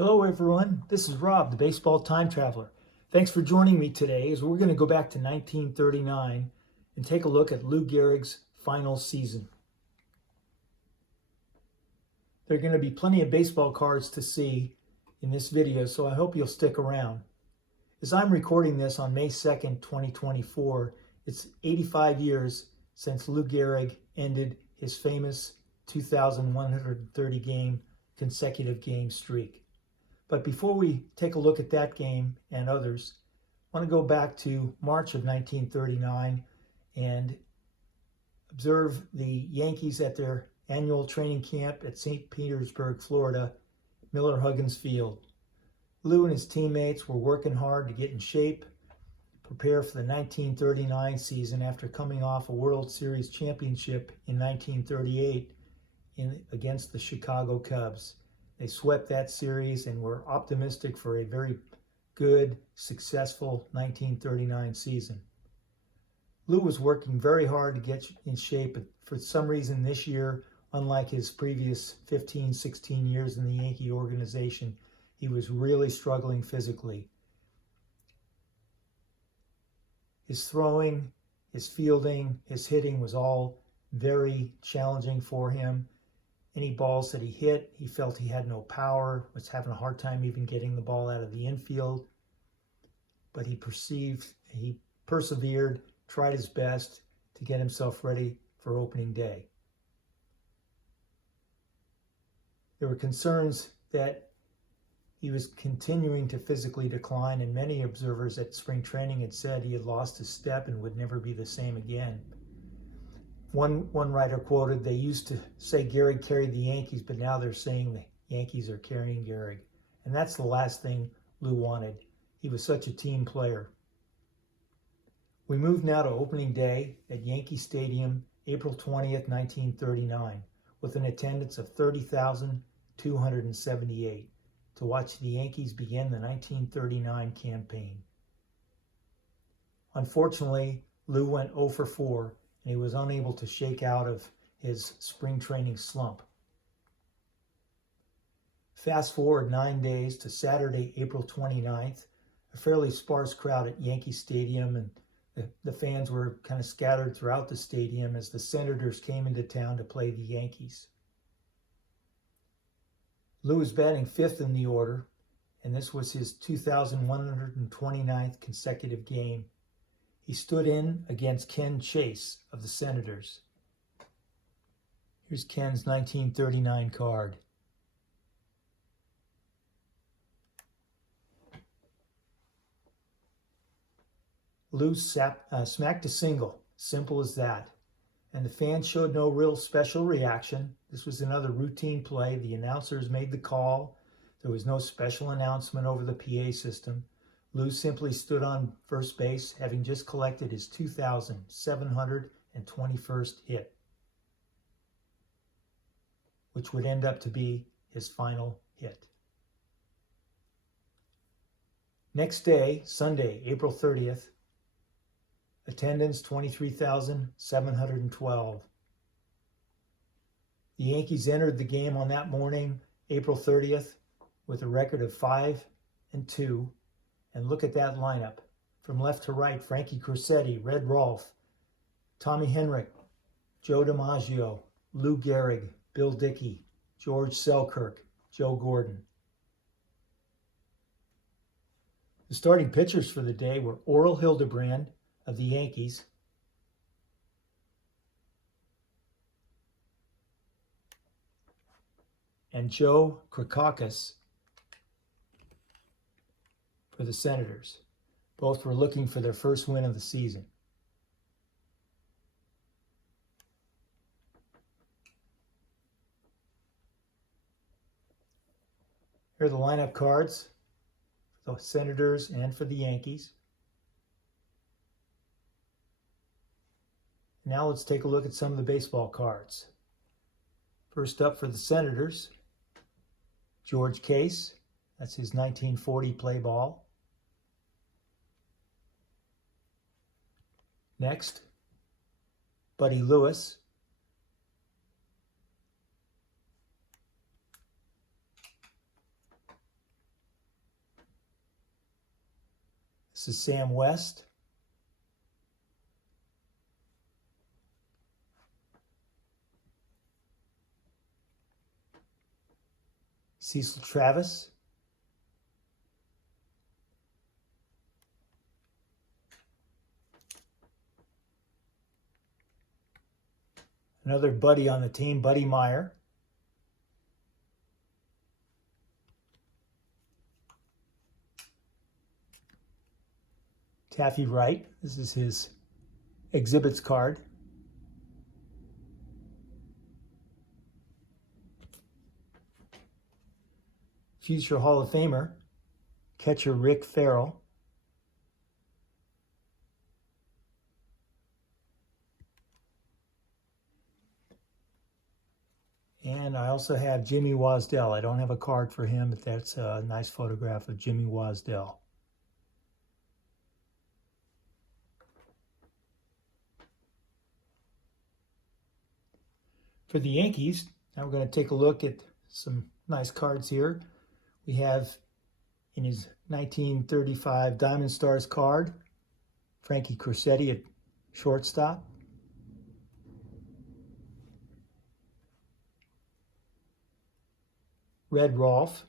Hello everyone, this is Rob, the baseball time traveler. Thanks for joining me today as we're going to go back to 1939 and take a look at Lou Gehrig's final season. There are going to be plenty of baseball cards to see in this video, so I hope you'll stick around. As I'm recording this on May 2nd, 2024, it's 85 years since Lou Gehrig ended his famous 2,130 game consecutive game streak. But before we take a look at that game and others, I want to go back to March of 1939 and observe the Yankees at their annual training camp at St. Petersburg, Florida, Miller-Huggins Field. Lou and his teammates were working hard to get in shape, prepare for the 1939 season after coming off a World Series championship in 1938 against the Chicago Cubs. They swept that series and were optimistic for a very good, successful 1939 season. Lou was working very hard to get in shape, but for some reason this year, unlike his previous 15, 16 years in the Yankee organization, he was really struggling physically. His throwing, his fielding, his hitting was all very challenging for him. Any balls that he hit, he felt he had no power, was having a hard time even getting the ball out of the infield. But he persevered, tried his best to get himself ready for opening day. There were concerns that he was continuing to physically decline, and many observers at spring training had said he had lost his step and would never be the same again. One writer quoted, "They used to say Gehrig carried the Yankees, but now they're saying the Yankees are carrying Gehrig." And that's the last thing Lou wanted. He was such a team player. We move now to opening day at Yankee Stadium, April 20th, 1939, with an attendance of 30,278 to watch the Yankees begin the 1939 campaign. Unfortunately, Lou went 0 for 4, and he was unable to shake out of his spring training slump. Fast forward 9 days to Saturday, April 29th, a fairly sparse crowd at Yankee Stadium, and the fans were kind of scattered throughout the stadium as the Senators came into town to play the Yankees. Lou was batting 5th in the order, and this was his 2,129th consecutive game. He stood in against Ken Chase of the Senators. Here's Ken's 1939 card. Lou smacked a single, simple as that. And the fans showed no real special reaction. This was another routine play. The announcers made the call. There was no special announcement over the PA system. Lou simply stood on first base, having just collected his 2,721st hit, which would end up to be his final hit. Next day, Sunday, April 30th, attendance 23,712. The Yankees entered the game on that morning, April 30th, with a record of 5-2. And look at that lineup. From left to right, Frankie Crosetti, Red Rolfe, Tommy Henrich, Joe DiMaggio, Lou Gehrig, Bill Dickey, George Selkirk, Joe Gordon. The starting pitchers for the day were Orel Hildebrand of the Yankees, and Joe Krakakis for the Senators. Both were looking for their first win of the season. Here are the lineup cards for the Senators and for the Yankees. Now let's take a look at some of the baseball cards. First up for the Senators, George Case. That's his 1940 play ball. Next, Buddy Lewis. This is Sam West. Cecil Travis. Another buddy on the team, Buddy Meyer. Taffy Wright. This is his exhibits card. Future Hall of Famer, catcher Rick Farrell. And I also have Jimmy Wasdell. I don't have a card for him, but that's a nice photograph of Jimmy Wasdell. For the Yankees, now we're going to take a look at some nice cards here. We have in his 1935 Diamond Stars card, Frankie Crosetti at shortstop. Red Rolfe.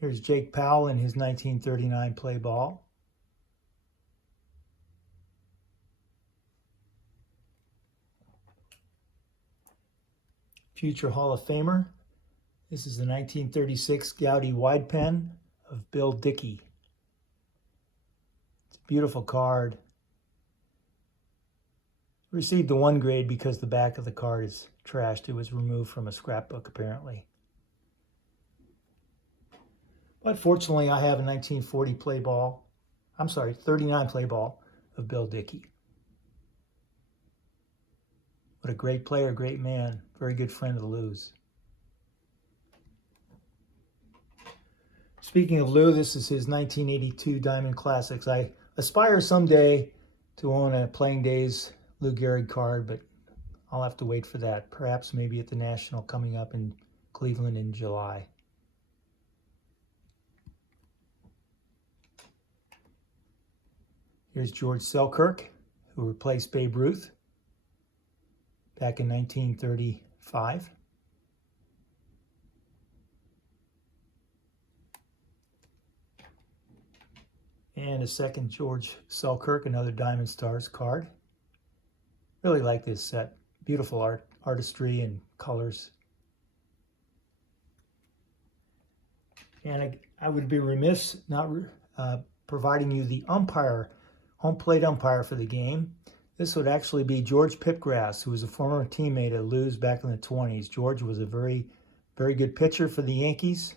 Here's Jake Powell in his 1939 play ball. Future Hall of Famer. This is the 1936 Gaudy wide pen of Bill Dickey. It's a beautiful card. Received the 1 grade because the back of the card is trashed. It was removed from a scrapbook apparently. But fortunately I have a 1940 play ball, 39 play ball of Bill Dickey. What a great player, great man, very good friend of Lou's. Speaking of Lou, this is his 1982 Diamond Classics. I aspire someday to own a Playing Days Lou Gehrig card, but I'll have to wait for that. Perhaps maybe at the National coming up in Cleveland in July. Here's George Selkirk, who replaced Babe Ruth back in 1935. And a second George Selkirk, another Diamond Stars card. Really like this set. Beautiful artistry and colors. And I would be remiss not providing you the home plate umpire for the game. This would actually be George Pipgrass, who was a former teammate of Lou's back in the 20s. George was a very, very good pitcher for the Yankees,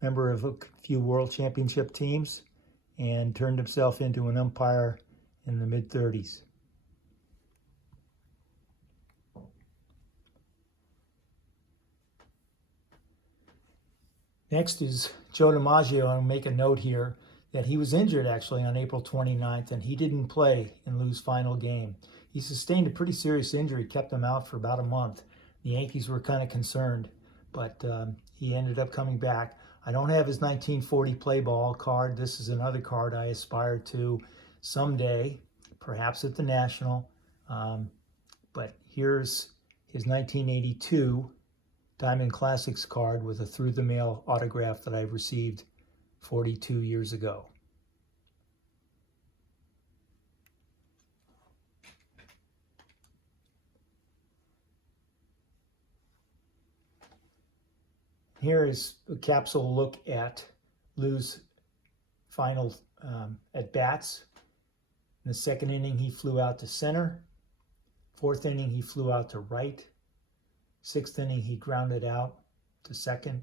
member of a few World Championship teams, and turned himself into an umpire in the mid-30s. Next is Joe DiMaggio. I'll make a note here that he was injured actually on April 29th, and he didn't play in Lou's final game. He sustained a pretty serious injury, kept him out for about a month. The Yankees were kind of concerned, but he ended up coming back. I don't have his 1940 play ball card. This is another card I aspire to someday, perhaps at the National. But here's his 1982 Diamond Classics card with a through the mail autograph that I received 42 years ago. Here is a capsule look at Lou's final at-bats. In the second inning, he flew out to center. Fourth inning, he flew out to right. Sixth inning, he grounded out to second.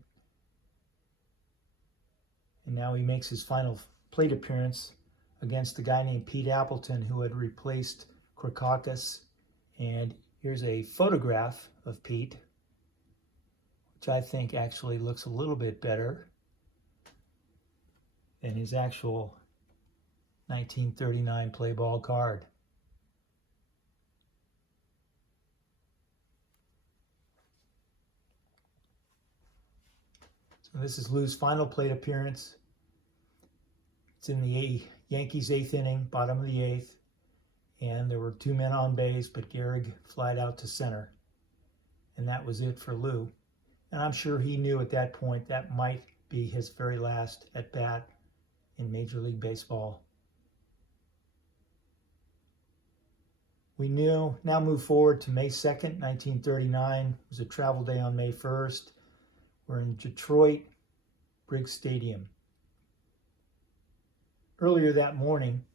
And now he makes his final plate appearance against a guy named Pete Appleton, who had replaced Krikakis. And here's a photograph of Pete, which I think actually looks a little bit better than his actual 1939 play ball card. And this is Lou's final plate appearance. It's in the Yankees' 8th inning, bottom of the 8th. And there were 2 men on base, but Gehrig flied out to center. And that was it for Lou. And I'm sure he knew at that point that might be his very last at-bat in Major League Baseball. We now move forward to May 2nd, 1939. It was a travel day on May 1st. We're in Detroit, Briggs Stadium. Earlier that morning,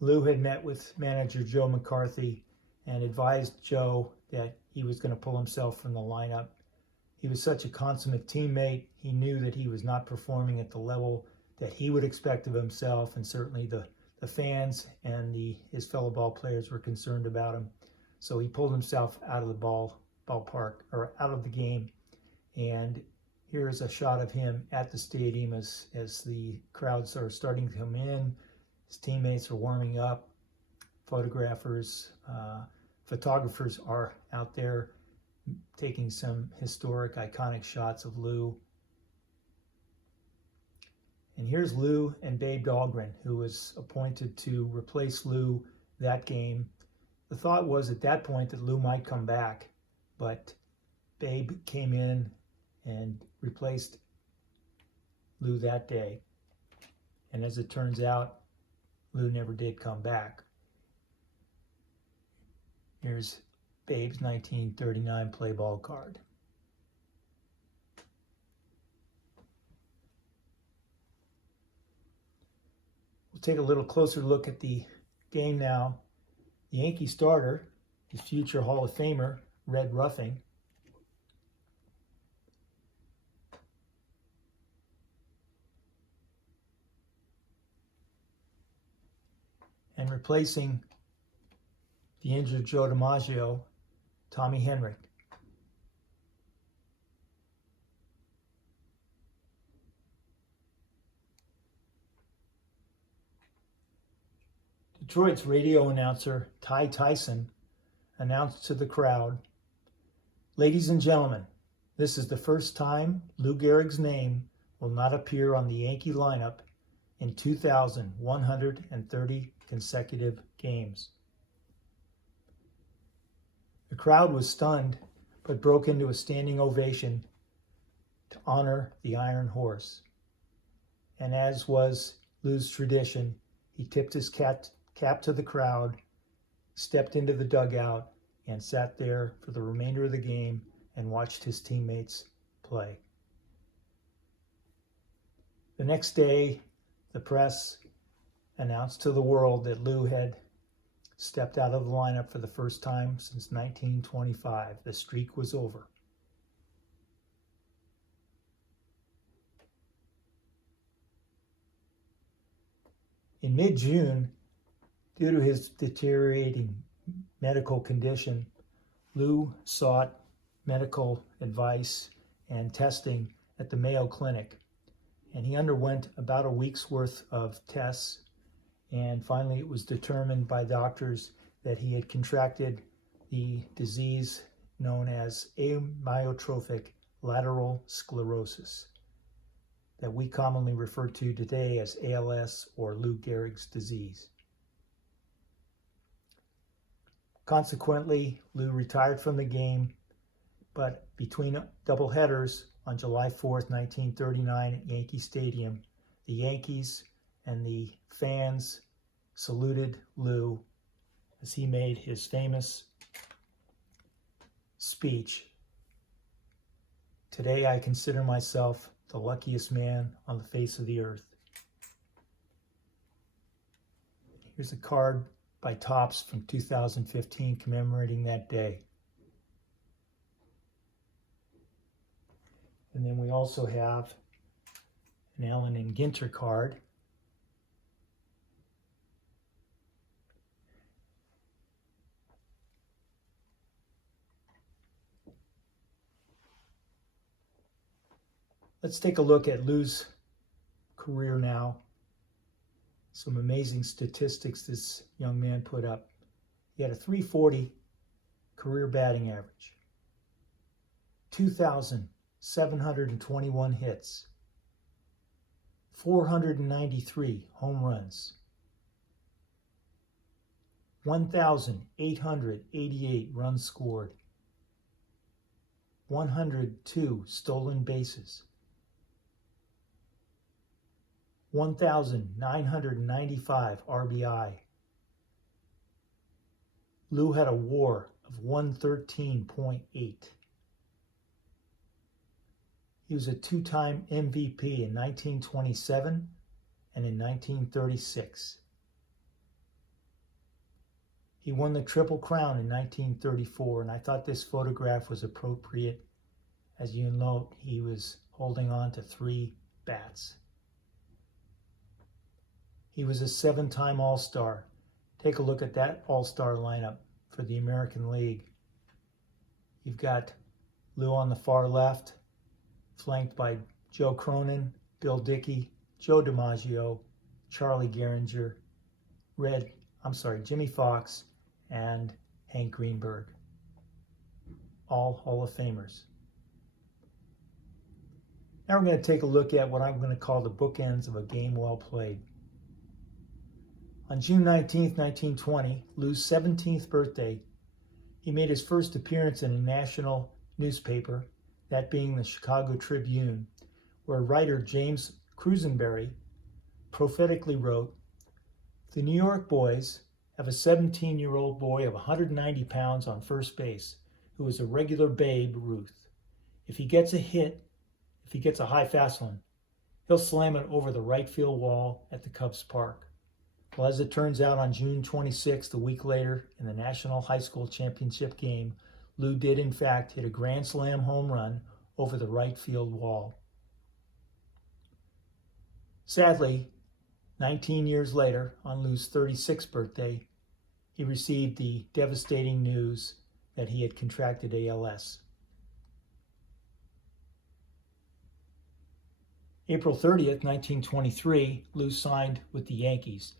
Lou had met with manager Joe McCarthy and advised Joe that he was going to pull himself from the lineup. He was such a consummate teammate. He knew that he was not performing at the level that he would expect of himself, and certainly the fans and his fellow ball players were concerned about him. So he pulled himself out of the ballpark, or out of the game. And here's a shot of him at the stadium as the crowds are starting to come in. His teammates are warming up. Photographers, photographers are out there taking some historic, iconic shots of Lou. And here's Lou and Babe Dahlgren, who was appointed to replace Lou that game. The thought was at that point that Lou might come back, but Babe came in and replaced Lou that day. And as it turns out, Lou never did come back. Here's Babe's 1939 play ball card. We'll take a little closer look at the game now. The Yankee starter, his future Hall of Famer, Red Ruffing, and replacing the injured Joe DiMaggio, Tommy Henrich. Detroit's radio announcer, Ty Tyson, announced to the crowd, "Ladies and gentlemen, this is the first time Lou Gehrig's name will not appear on the Yankee lineup in 2,130 consecutive games." The crowd was stunned, but broke into a standing ovation to honor the Iron Horse. And as was Lou's tradition, he tipped his cap to the crowd, stepped into the dugout, and sat there for the remainder of the game and watched his teammates play. The next day, the press announced to the world that Lou had stepped out of the lineup for the first time since 1925. The streak was over. In mid-June, due to his deteriorating medical condition, Lou sought medical advice and testing at the Mayo Clinic, and he underwent about a week's worth of tests, and finally it was determined by doctors that he had contracted the disease known as amyotrophic lateral sclerosis, that we commonly refer to today as ALS or Lou Gehrig's disease. Consequently, Lou retired from the game, but between doubleheaders on July 4th, 1939 at Yankee Stadium, the Yankees and the fans saluted Lou as he made his famous speech, "Today I consider myself the luckiest man on the face of the earth." Here's a card by Topps from 2015 commemorating that day. And then we also have an Allen and Ginter card. Let's take a look at Lou's career now. Some amazing statistics this young man put up. He had a .340 career batting average, 2,000 721 hits, 493 home runs, 1,888 runs scored, 102 stolen bases, 1,995 RBI. Lou had a WAR of 113.8. He was a two-time MVP in 1927 and in 1936. He won the Triple Crown in 1934, and I thought this photograph was appropriate. As you note, he was holding on to 3 bats. He was a 7-time All-Star. Take a look at that All-Star lineup for the American League. You've got Lou on the far left, flanked by Joe Cronin, Bill Dickey, Joe DiMaggio, Charlie Gehringer, Jimmy Fox, and Hank Greenberg. All Hall of Famers. Now we're going to take a look at what I'm going to call the bookends of a game well played. On June 19, 1920, Lou's 17th birthday, he made his first appearance in a national newspaper, that being the Chicago Tribune, where writer James Crusenberry prophetically wrote, "The New York boys have a 17-year-old boy of 190 pounds on first base who is a regular Babe Ruth. If he gets a hit, if he gets a high fast one, he'll slam it over the right field wall at the Cubs Park." Well, as it turns out, on June 26th, a week later, in the National High School Championship game, Lou did in fact hit a grand slam home run over the right field wall. Sadly, 19 years later, on Lou's 36th birthday, he received the devastating news that he had contracted ALS. April 30th, 1923, Lou signed with the Yankees.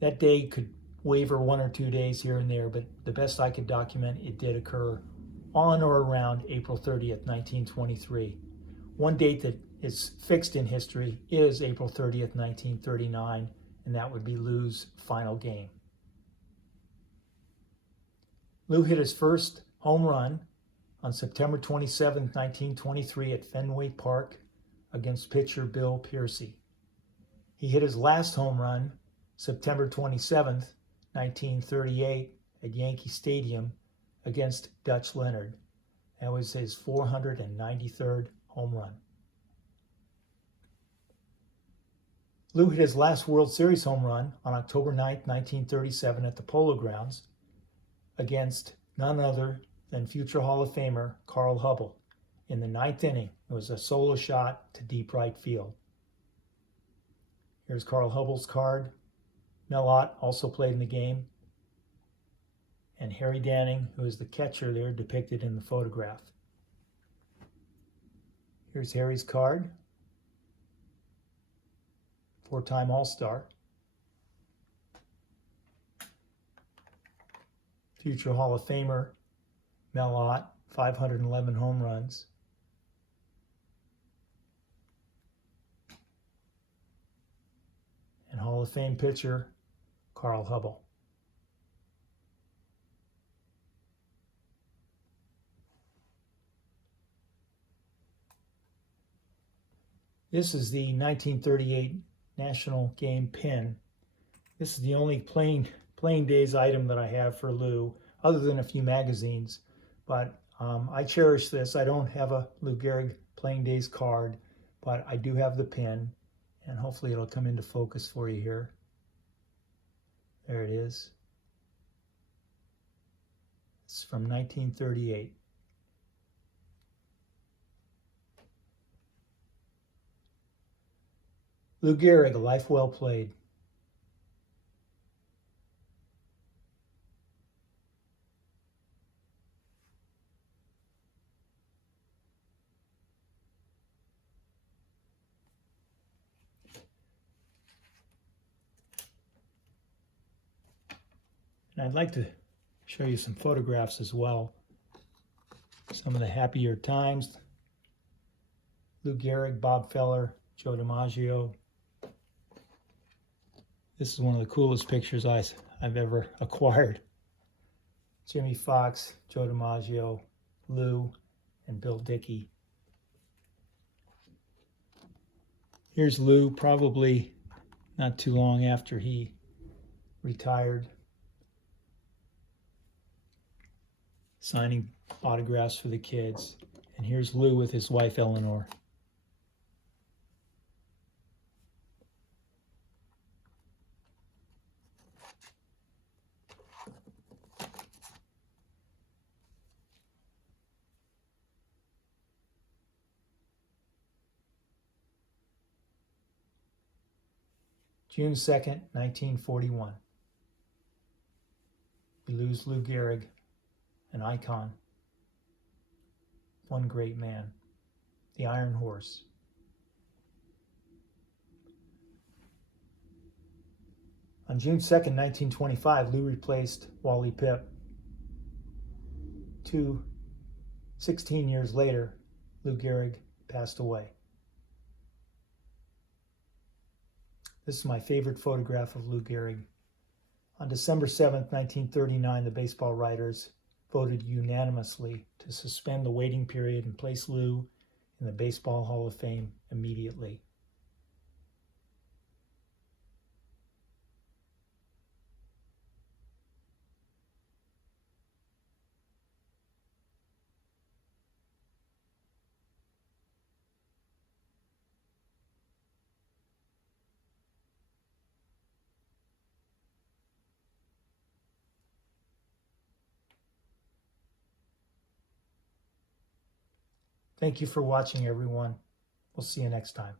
That day could waver 1 or 2 days here and there, but the best I could document, it did occur on or around April 30th, 1923. One date that is fixed in history is April 30th, 1939, and that would be Lou's final game. Lou hit his first home run on September 27, 1923 at Fenway Park against pitcher Bill Piercy. He hit his last home run September 27, 1938 at Yankee Stadium against Dutch Leonard. That was his 493rd home run. Lou hit his last World Series home run on October 9, 1937 at the Polo Grounds against none other than future Hall of Famer Carl Hubbell. In the 9th inning, it was a solo shot to deep right field. Here's Carl Hubbell's card. Mel Ott also played in the game. And Harry Danning, who is the catcher there depicted in the photograph. Here's Harry's card. 4-time All-Star. Future Hall of Famer Mel Ott, 511 home runs. And Hall of Fame pitcher Carl Hubbell. This is the 1938 National Game pin. This is the only playing days item that I have for Lou, other than a few magazines. But I cherish this. I don't have a Lou Gehrig playing days card, but I do have the pin, and hopefully it'll come into focus for you here. There it is. It's from 1938. Lou Gehrig, A Life Well Played. And I'd like to show you some photographs as well. Some of the happier times. Lou Gehrig, Bob Feller, Joe DiMaggio. This is one of the coolest pictures I've ever acquired. Jimmy Fox, Joe DiMaggio, Lou, and Bill Dickey. Here's Lou, probably not too long after he retired, signing autographs for the kids. And here's Lou with his wife, Eleanor. June 2nd, 1941. We lose Lou Gehrig, an icon, one great man, the Iron Horse. On June 2nd, 1925, Lou replaced Wally Pipp. 16 years later, Lou Gehrig passed away. This is my favorite photograph of Lou Gehrig. On December 7th, 1939, the baseball writers voted unanimously to suspend the waiting period and place Lou in the Baseball Hall of Fame immediately. Thank you for watching, everyone. We'll see you next time.